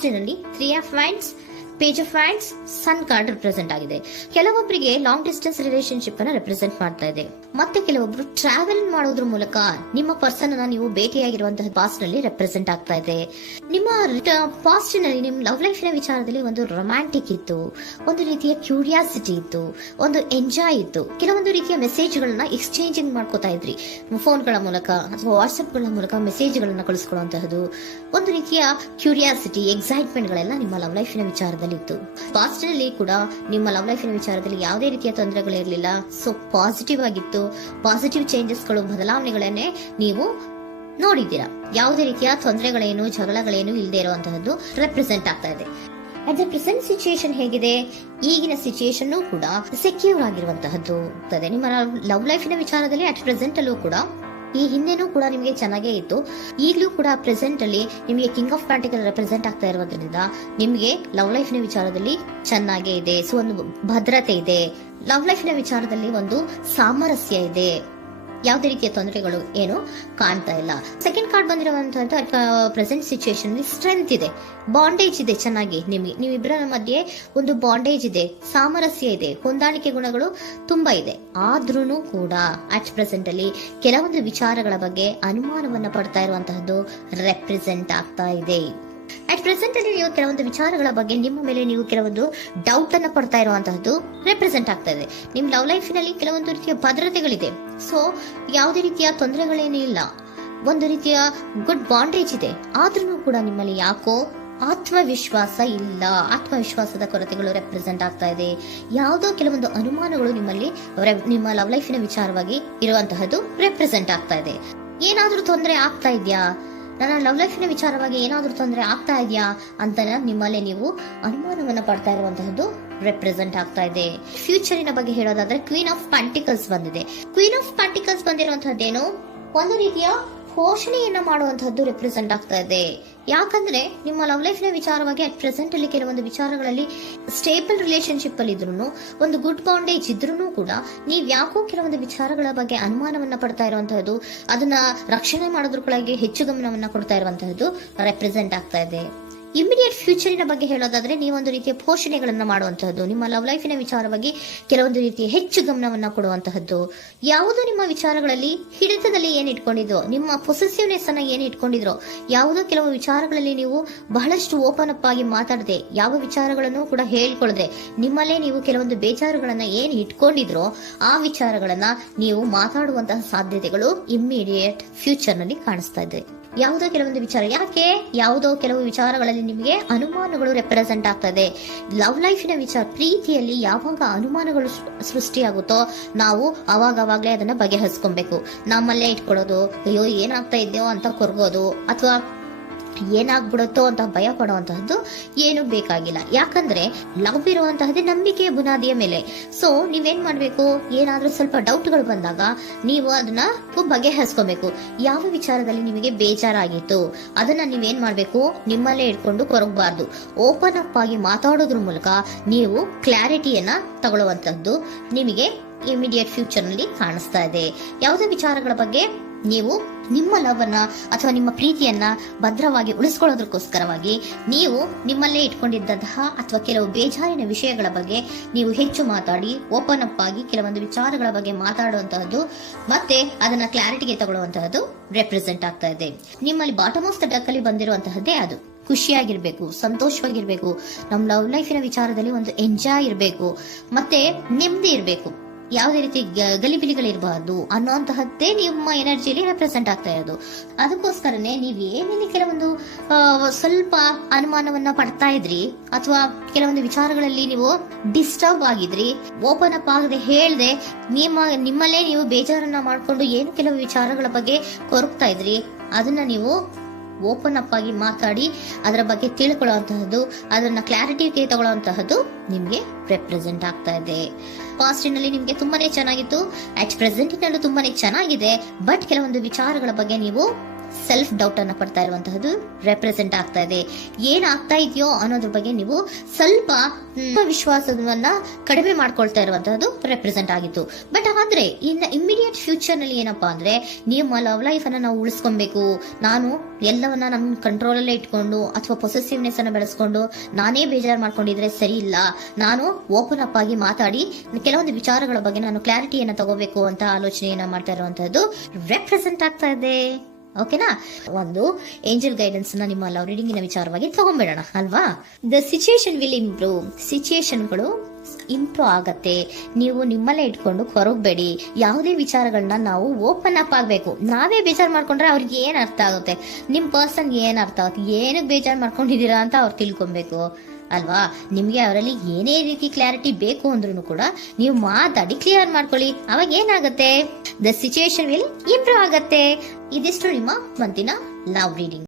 ಪಾಸ್ಟಿನಲ್ಲಿ 3 of wines, page of wines, sun card represent ಆಗಿದೆ. ಕೆಲವೊಬ್ಬರಿಗೆ long distance relationship ಅನ್ನ represent ಮಾಡ್ತಾ ಇದೆ. ಮತ್ತೆ ಕೆಲವೊಬ್ರು ಟ್ರಾವೆಲ್ ಮಾಡೋದ್ರ ಮೂಲಕ ನಿಮ್ಮ ಪರ್ಸನ್ ಅನ್ನ ನೀವು ಭೇಟಿಯಾಗಿರುವಂತಹ ಪಾಸ್ಟ್ ನಲ್ಲಿ ರೆಪ್ರೆಸೆಂಟ್ ಆಗ್ತಾ ಇದೆ. ನಿಮ್ಮ ಪಾಸ್ಟ್ ನಲ್ಲಿ ನಿಮ್ಮ ಲವ್ ಲೈಫ್ ನ ವಿಚಾರದಲ್ಲಿ ಒಂದು ರೊಮ್ಯಾಂಟಿಕ್ ಇತ್ತು, ಒಂದು ರೀತಿಯ ಕ್ಯೂರಿಯಾಸಿಟಿ ಇತ್ತು, ಒಂದು ಎಂಜಾಯ್ ಇತ್ತು. ಕೆಲವೊಂದು ರೀತಿಯ ಮೆಸೇಜ್ ಗಳನ್ನ ಎಕ್ಸ್ಚೇಂಜಿಂಗ್ ಮಾಡ್ಕೋತಾ ಇದ್ರಿ, ಫೋನ್ಗಳ ಮೂಲಕ ಅಥವಾ ವಾಟ್ಸ್ಆಪ್ ಗಳ ಮೂಲಕ ಮೆಸೇಜ್ ಗಳನ್ನ ಕಳಿಸ್ಕೊಳ್ಳುವಂತಹದ್ದು, ಒಂದು ರೀತಿಯ ಕ್ಯೂರಿಯಾಸಿಟಿ, ಎಕ್ಸೈಟ್ಮೆಂಟ್ ಗಳೆಲ್ಲ ನಿಮ್ಮ ಲವ್ ಲೈಫ್ ನ ವಿಚಾರದಲ್ಲಿ ಇತ್ತು. ಪಾಸ್ಟ್ ನಲ್ಲಿ ಕೂಡ ನಿಮ್ಮ ಲವ್ ಲೈಫ್ ನ ವಿಚಾರದಲ್ಲಿ ಯಾವುದೇ ರೀತಿಯ ತೊಂದರೆಗಳಿರಲಿಲ್ಲ. ಸೊ ಪಾಸಿಟಿವ್ ಆಗಿತ್ತು. ಪಾಸಿಟಿವ್ ಚೇಂಜಸ್ ಗಳು, ಬದಲಾವಣೆಗಳನ್ನೇ ನೀವು ನೋಡಿದ್ದೀರಾ. ಯಾವುದೇ ರೀತಿಯ ತೊಂದರೆಗಳೇನು, ಜಗಳಗಳೇನು ಇಲ್ಲದೆ ಇರುವಂತಹದ್ದು ರೆಪ್ರೆಸೆಂಟ್ ಆಗ್ತಾ ಇದೆ. ಅಟ್ ದ ಪ್ರೆಸೆಂಟ್ ಸಿಚುಯೇಷನ್ ಹೇಗಿದೆ? ಈಗಿನ ಸಿಚುಯೇಷನ್ ಕೂಡ ಸೆಕ್ಯೂರ್ ಆಗಿರುವಂತಹದ್ದು. ನಿಮ್ಮ ಲವ್ ಲೈಫಿನ ವಿಚಾರದಲ್ಲಿ ಅಟ್ ಪ್ರೆಸೆಂಟ್ ಅಲ್ಲೂ ಕೂಡ, ಈ ಹಿಂದೆನೂ ಕೂಡ ನಿಮಗೆ ಚೆನ್ನಾಗೇ ಇತ್ತು, ಈಗಲೂ ಕೂಡ ಪ್ರೆಸೆಂಟ್ ಅಲ್ಲಿ ನಿಮಗೆ ಕಿಂಗ್ ಆಫ್ ಪ್ಯಾಂಟಿಕಲ್ ರೆಪ್ರೆಸೆಂಟ್ ಆಗ್ತಾ ಇರೋದ್ರಿಂದ ನಿಮಗೆ ಲವ್ ಲೈಫ್ ನ ವಿಚಾರದಲ್ಲಿ ಚೆನ್ನಾಗೇ ಇದೆ. ಸೊ ಒಂದು ಭದ್ರತೆ ಇದೆ. ಲವ್ ಲೈಫ್ ನ ವಿಚಾರದಲ್ಲಿ ಒಂದು ಸಾಮರಸ್ಯ ಇದೆ. ಯಾವುದೇ ರೀತಿಯ ತೊಂದರೆಗಳು ಏನು ಕಾಣ್ತಾ ಇಲ್ಲ. ಸೆಕೆಂಡ್ ಕಾರ್ಡ್ ಬಂದಿರುವಂತಹ ಪ್ರೆಸೆಂಟ್ ಸಿಚುಯೇಷನ್ ಸ್ಟ್ರೆಂತ್ ಇದೆ, ಬಾಂಡೇಜ್ ಇದೆ. ಚೆನ್ನಾಗಿ ನೀವಿಬ್ಬರ ಮಧ್ಯೆ ಒಂದು ಬಾಂಡೇಜ್ ಇದೆ, ಸಾಮರಸ್ಯ ಇದೆ, ಹೊಂದಾಣಿಕೆ ಗುಣಗಳು ತುಂಬಾ ಇದೆ. ಆದ್ರೂ ಕೂಡ ಅಟ್ ಪ್ರೆಸೆಂಟ್ ಅಲ್ಲಿ ಕೆಲವೊಂದು ವಿಚಾರಗಳ ಬಗ್ಗೆ ಅನುಮಾನವನ್ನ ಪಡ್ತಾ ಇರುವಂತಹದ್ದು ರೆಪ್ರೆಸೆಂಟ್ ಆಗ್ತಾ ಇದೆ. ಅಟ್ ಪ್ರೆಸೆಂಟ್ ಅಲ್ಲಿ ನೀವು ಕೆಲವೊಂದು ವಿಚಾರಗಳ ಬಗ್ಗೆ ನಿಮ್ಮ ಮೇಲೆ ನೀವು ಕೆಲವೊಂದು ಡೌಟ್ ಅನ್ನ ಪಡ್ತಾ ಇರುವಂತಹದ್ದು ರೆಪ್ರೆಸೆಂಟ್ ಆಗ್ತಾ ಇದೆ. ನಿಮ್ ಲವ್ ಲೈಫಿನಲ್ಲಿ ಕೆಲವೊಂದು ರೀತಿಯ ಭದ್ರತೆಗಳಿದೆ. ಸೊ ಯಾವುದೇ ರೀತಿಯ ತೊಂದರೆಗಳೇನೂ ಇಲ್ಲ, ಒಂದು ರೀತಿಯ ಗುಡ್ ಬಾಂಡೇಜ್ ಇದೆ. ಆದ್ರೂ ಕೂಡ ನಿಮ್ಮಲ್ಲಿ ಯಾಕೋ ಆತ್ಮವಿಶ್ವಾಸ ಇಲ್ಲ, ಆತ್ಮವಿಶ್ವಾಸದ ಕೊರತೆಗಳು ರೆಪ್ರೆಸೆಂಟ್ ಆಗ್ತಾ ಇದೆ. ಯಾವುದೋ ಕೆಲವೊಂದು ಅನುಮಾನಗಳು ನಿಮ್ಮಲ್ಲಿ ನಿಮ್ಮ ಲವ್ ಲೈಫಿನ ವಿಚಾರವಾಗಿ ಇರುವಂತಹದ್ದು ರೆಪ್ರೆಸೆಂಟ್ ಆಗ್ತಾ ಇದೆ. ಏನಾದ್ರೂ ತೊಂದರೆ ಆಗ್ತಾ ಇದೆಯಾ, ನನ್ನ ಲವ್ ಲೈಫಿನ ವಿಚಾರವಾಗಿ ಏನಾದ್ರೂ ತೊಂದರೆ ಆಗ್ತಾ ಇದೆಯಾ ಅಂತ ನಿಮ್ಮಲ್ಲೇ ನೀವು ಅನುಮಾನವನ್ನ ಪಡ್ತಾ ಇರುವಂತಹದ್ದು ರೆಪ್ರೆಸೆಂಟ್ ಆಗ್ತಾ ಇದೆ. ಫ್ಯೂಚರಿನ ಬಗ್ಗೆ ಹೇಳೋದಾದ್ರೆ ಕ್ವೀನ್ ಆಫ್ ಪ್ಯಾಂಟಿಕಲ್ಸ್ ಬಂದಿದೆ. ಕ್ವೀನ್ ಆಫ್ ಪ್ಯಾಂಟಿಕಲ್ಸ್ ಬಂದಿರುವಂತಹದ್ದೇನು, ಒಂದು ರೀತಿಯ ಪೋಷಣೆಯನ್ನ ಮಾಡುವಂತಹದ್ದು ರೆಪ್ರೆಸೆಂಟ್ ಆಗ್ತಾ ಇದೆ. ಯಾಕಂದ್ರೆ ನಿಮ್ಮ ಲವ್ ಲೈಫ್ ನ ವಿಚಾರವಾಗಿ ಅಟ್ ಪ್ರೆಸೆಂಟ್ ಅಲ್ಲಿ ಕೆಲವೊಂದು ವಿಚಾರಗಳಲ್ಲಿ ಸ್ಟೇಬಲ್ ರಿಲೇಶನ್ಶಿಪ್ ಅಲ್ಲಿ ಇದ್ರೂ, ಒಂದು ಗುಡ್ ಬಾಂಡೇಜ್ ಇದ್ರೂ ಕೂಡ ನೀವ್ ಯಾಕೋ ಕೆಲವೊಂದು ವಿಚಾರಗಳ ಬಗ್ಗೆ ಅನುಮಾನವನ್ನ ಪಡ್ತಾ ಇರುವಂತಹದ್ದು, ಅದನ್ನ ರಕ್ಷಣೆ ಮಾಡೋದ್ರೊಳಗೆ ಹೆಚ್ಚು ಗಮನವನ್ನ ಕೊಡ್ತಾ ಇರುವಂತಹದ್ದು ರೆಪ್ರೆಸೆಂಟ್ ಆಗ್ತಾ ಇದೆ. ಇಮಿಡಿಯೇಟ್ ಫ್ಯೂಚರಿನ ಬಗ್ಗೆ ಹೇಳೋದಾದ್ರೆ ನೀವೊಂದು ರೀತಿಯ ಪೋಷಣೆಗಳನ್ನ ಮಾಡುವಂತಹದ್ದು, ನಿಮ್ಮ ಲವ್ ಲೈಫಿನ ವಿಚಾರವಾಗಿ ಕೆಲವೊಂದು ರೀತಿಯ ಹೆಚ್ಚು ಗಮನವನ್ನ ಕೊಡುವಂತಹದ್ದು, ಯಾವುದೋ ನಿಮ್ಮ ವಿಚಾರಗಳಲ್ಲಿ ಹಿಡಿತದಲ್ಲಿ ಏನ್ ಇಟ್ಕೊಂಡಿದ್ರೋ, ನಿಮ್ಮ ಪೊಸೆಸಿವ್ನೆಸ್ ಅನ್ನ ಏನ್ ಇಟ್ಕೊಂಡಿದ್ರೋ, ಯಾವುದೋ ಕೆಲವು ವಿಚಾರಗಳಲ್ಲಿ ನೀವು ಬಹಳಷ್ಟು ಓಪನ್ ಅಪ್ ಆಗಿ ಮಾತಾಡದೆ, ಯಾವ ವಿಚಾರಗಳನ್ನು ಕೂಡ ಹೇಳ್ಕೊಳ್ಳದೆ, ನಿಮ್ಮಲ್ಲೇ ನೀವು ಕೆಲವೊಂದು ಬೇಜಾರುಗಳನ್ನ ಏನ್ ಇಟ್ಕೊಂಡಿದ್ರೋ ಆ ವಿಚಾರಗಳನ್ನ ನೀವು ಮಾತಾಡುವಂತಹ ಸಾಧ್ಯತೆಗಳು ಇಮ್ಮಿಡಿಯೇಟ್ ಫ್ಯೂಚರ್ ನಲ್ಲಿ ಕಾಣಿಸ್ತಾ ಇದೆ. ಯಾವುದೋ ಕೆಲವೊಂದು ವಿಚಾರ, ಯಾಕೆ ಯಾವುದೋ ಕೆಲವು ವಿಚಾರಗಳಲ್ಲಿ ನಿಮಗೆ ಅನುಮಾನಗಳು ರೆಪ್ರೆಸೆಂಟ್ ಆಗ್ತದೆ. ಲವ್ ಲೈಫಿನ ವಿಚಾರ, ಪ್ರೀತಿಯಲ್ಲಿ ಯಾವಾಗ ಅನುಮಾನಗಳು ಸೃಷ್ಟಿಯಾಗುತ್ತೋ ನಾವು ಅವಾಗವಾಗ್ಲೇ ಅದನ್ನ ಬಗೆಹರಿಸ್ಕೊಬೇಕು. ನಮ್ಮಲ್ಲೇ ಇಟ್ಕೊಳ್ಳೋದು, ಅಯ್ಯೋ ಏನಾಗ್ತಾ ಇದೆಯೋ ಅಂತ ಕೊರಗೋದು ಅಥವಾ ಏನಾಗ್ಬಿಡುತ್ತೋ ಅಂತ ಭಯ ಪಡುವಂತಹದ್ದು ಏನು ಬೇಕಾಗಿಲ್ಲ. ಯಾಕಂದ್ರೆ ಲವ್ ಇರುವಂತಹದ್ದೇ ನಂಬಿಕೆಯ ಬುನಾದಿಯ ಮೇಲೆ. ಸೊ ನೀವೇನ್ ಮಾಡ್ಬೇಕು, ಏನಾದ್ರೂ ಸ್ವಲ್ಪ ಡೌಟ್ಗಳು ಬಂದಾಗ ನೀವು ಅದನ್ನ ಬಗೆಹರಿಸ್ಕೊಬೇಕು. ಯಾವ ವಿಚಾರದಲ್ಲಿ ನಿಮಗೆ ಬೇಜಾರಾಗಿತ್ತು ಅದನ್ನ ನೀವೇನ್ ಮಾಡ್ಬೇಕು, ನಿಮ್ಮಲ್ಲೇ ಇಟ್ಕೊಂಡು ಕೊರಗಬಾರ್ದು. ಓಪನ್ ಅಪ್ ಆಗಿ ಮಾತಾಡೋದ್ರ ಮೂಲಕ ನೀವು ಕ್ಲಾರಿಟಿಯನ್ನ ತಗೊಳ್ಳುವಂತದ್ದು ನಿಮಗೆ ಇಮಿಡಿಯೇಟ್ ಫ್ಯೂಚರ್ ನಲ್ಲಿ ಕಾಣಿಸ್ತಾ ಇದೆ. ಯಾವುದೇ ವಿಚಾರಗಳ ಬಗ್ಗೆ ನೀವು ನಿಮ್ಮ ಲವ್ ಅನ್ನ ಅಥವಾ ನಿಮ್ಮ ಪ್ರೀತಿಯನ್ನ ಭದ್ರವಾಗಿ ಉಳಿಸ್ಕೊಳ್ಳೋದಕ್ಕೋಸ್ಕರವಾಗಿ ನೀವು ನಿಮ್ಮಲ್ಲೇ ಇಟ್ಕೊಂಡಿದ್ದಂತಹ ಅಥವಾ ಕೆಲವು ಬೇಜಾರಿನ ವಿಷಯಗಳ ಬಗ್ಗೆ ನೀವು ಹೆಚ್ಚು ಮಾತಾಡಿ, ಓಪನ್ ಅಪ್ ಆಗಿ ಕೆಲವೊಂದು ವಿಚಾರಗಳ ಬಗ್ಗೆ ಮಾತಾಡುವಂತಹದ್ದು ಮತ್ತೆ ಅದನ್ನ ಕ್ಲಾರಿಟಿಗೆ ತಗೊಳ್ಳುವಂತಹದ್ದು ರೆಪ್ರೆಸೆಂಟ್ ಆಗ್ತಾ ಇದೆ. ನಿಮ್ಮಲ್ಲಿ ಬಾಟಮ್ ಆಫ್ ದ ಡೆಕ್ ಅಲ್ಲಿ ಬಂದಿರುವಂತಹದ್ದೇ ಅದು. ಖುಷಿಯಾಗಿರ್ಬೇಕು, ಸಂತೋಷವಾಗಿರ್ಬೇಕು, ನಮ್ಮ ಲವ್ ಲೈಫಿನ ವಿಚಾರದಲ್ಲಿ ಒಂದು ಎಂಜಾಯ್ ಇರಬೇಕು, ಮತ್ತೆ ನೆಮ್ಮದಿ ಇರಬೇಕು, ಯಾವುದೇ ರೀತಿ ಗಲಿಬಿಲಿಗಳಿರಬಾರ್ದು ಅನ್ನೋಂತಹದ್ದೇ ನಿಮ್ಮ ಎನರ್ಜಿಯಲ್ಲಿ ರೆಪ್ರೆಸೆಂಟ್ ಆಗ್ತಾ ಇರೋದು. ಅದಕ್ಕೋಸ್ಕರನೇ ನೀವ್ ಏನೇನು ಕೆಲವೊಂದು ಸ್ವಲ್ಪ ಅನುಮಾನವನ್ನ ಪಡ್ತಾ ಇದ್ರಿ ಅಥವಾ ಕೆಲವೊಂದು ವಿಚಾರಗಳಲ್ಲಿ ನೀವು ಡಿಸ್ಟರ್ಬ್ ಆಗಿದ್ರಿ, ಓಪನ್ ಅಪ್ ಆಗದೆ ಹೇಳ್ದೆ ನಿಮ್ಮಲ್ಲೇ ನೀವು ಬೇಜಾರನ್ನ ಮಾಡ್ಕೊಂಡು ಏನು ಕೆಲವು ವಿಚಾರಗಳ ಬಗ್ಗೆ ಕೊರಗ್ತಾ ಇದ್ರಿ, ಅದನ್ನ ನೀವು ಓಪನ್ ಅಪ್ ಆಗಿ ಮಾತಾಡಿ ಅದರ ಬಗ್ಗೆ ತಿಳ್ಕೊಳ್ಳುವಂತಹದ್ದು, ಅದನ್ನ ಕ್ಲಾರಿಟಿಗೆ ತಗೊಳ್ಳುವಂತಹದ್ದು ನಿಮ್ಗೆ ರೆಪ್ರೆಸೆಂಟ್ ಆಗ್ತಾ ಇದೆ. ಪಾಸ್ಟಿನಲ್ಲಿ ನಿಮ್ಗೆ ತುಂಬಾನೇ ಚೆನ್ನಾಗಿತ್ತು, ಅಟ್ ಪ್ರೆಸೆಂಟಿನಲ್ಲೂ ತುಂಬಾನೇ ಚೆನ್ನಾಗಿದೆ. ಬಟ್ ಕೆಲವೊಂದು ವಿಚಾರಗಳ ಬಗ್ಗೆ ನೀವು ಸೆಲ್ಫ್ ಡೌಟ್ ಅನ್ನ ಪಡ್ತಾ ಇರುವಂತಹದ್ದು ರೆಪ್ರೆಸೆಂಟ್ ಆಗ್ತಾ ಇದೆ. ಏನಾಗ್ತಾ ಇದೆಯೋ ಅನ್ನೋದ್ರ ಬಗ್ಗೆ ನೀವು ಸ್ವಲ್ಪ ವಿಶ್ವಾಸವನ್ನ ಕಡಿಮೆ ಮಾಡ್ಕೊಳ್ತಾ ಇರುವಂತಹದ್ದು ರೆಪ್ರೆಸೆಂಟ್ ಆಗಿತ್ತು. ಬಟ್ ಆದ್ರೆ ಇನ್ ಇಮಿಡಿಯೇಟ್ ಫ್ಯೂಚರ್ ನಲ್ಲಿ ಏನಪ್ಪಾ ಅಂದ್ರೆ ನಿಮ್ಮ ಲವ್ ಲೈಫ್ ಅನ್ನ ನಾವು ಉಳಿಸ್ಕೊಬೇಕು, ನಾನು ಎಲ್ಲವನ್ನ ನಮ್ಮ ಕಂಟ್ರೋಲ್ ಅಲ್ಲೇ ಇಟ್ಕೊಂಡು ಅಥವಾ ಪೊಸೆಸಿವ್ನೆಸ್ ಅನ್ನ ಬೆಳೆಸ್ಕೊಂಡು ನಾನೇ ಬೇಜಾರು ಮಾಡ್ಕೊಂಡಿದ್ರೆ ಸರಿ ಇಲ್ಲ, ನಾನು ಓಪನ್ ಅಪ್ ಆಗಿ ಮಾತಾಡಿ ಕೆಲವೊಂದು ವಿಚಾರಗಳ ಬಗ್ಗೆ ನಾನು ಕ್ಲಾರಿಟಿಯನ್ನ ತಗೋಬೇಕು ಅಂತ ಆಲೋಚನೆಯನ್ನ ಮಾಡ್ತಾ ಇರುವಂತಹದ್ದು ರೆಪ್ರೆಸೆಂಟ್ ಆಗ್ತಾ ಇದೆ. ಓಕೆನಾ? ಒಂದು ಏಂಜಲ್ ಗೈಡೆನ್ಸ್ ನ ನಿಮ್ಮ ಲವ್ ರೀಡಿಂಗಿನ ವಿಚಾರವಾಗಿ ತಗೊಂಡ್ಬಿಡೋಣ ಅಲ್ವಾ. The situation will improve. ಸಿಚುಯೇಷನ್ಗಳು ಇಂಪ್ರೂವ್ ಆಗತ್ತೆ. ನೀವು ನಿಮ್ಮಲ್ಲೇ ಇಟ್ಕೊಂಡು ಹೊರಗಬೇಡಿ. ಯಾವುದೇ ವಿಚಾರಗಳನ್ನ ನಾವು ಓಪನ್ ಅಪ್ ಆಗ್ಬೇಕು. ನಾವೇ ಬೇಜಾರು ಮಾಡ್ಕೊಂಡ್ರೆ ಅವ್ರಿಗೆ ಏನ್ ಅರ್ಥ ಆಗುತ್ತೆ, ನಿಮ್ ಪರ್ಸನ್ ಏನ್ ಅರ್ಥ ಆಗುತ್ತೆ, ಏನಕ್ಕೆ ಬೇಜಾರು ಮಾಡ್ಕೊಂಡಿದೀರಾ ಅಂತ ಅವ್ರು ತಿಳ್ಕೊಬೇಕು ಅಲ್ವಾ. ನಿಮ್ಗೆ ಅವರಲ್ಲಿ ಏನೇ ರೀತಿ ಕ್ಲಾರಿಟಿ ಬೇಕು ಅಂದ್ರೂ ಕೂಡ ನೀವು ಮಾತಾಡಿ ಕ್ಲಿಯರ್ ಮಾಡ್ಕೊಳ್ಳಿ. ಅವಾಗ ಏನಾಗುತ್ತೆ, ದ ಸಿಚುಯೇಷನ್ ವಿಲ್ ಇಂಪ್ರೂವ್ ಆಗತ್ತೆ. ಇದಿಷ್ಟು ನಿಮ್ಮ ಮಂತಿನ ಲವ್ ರೀಡಿಂಗ್.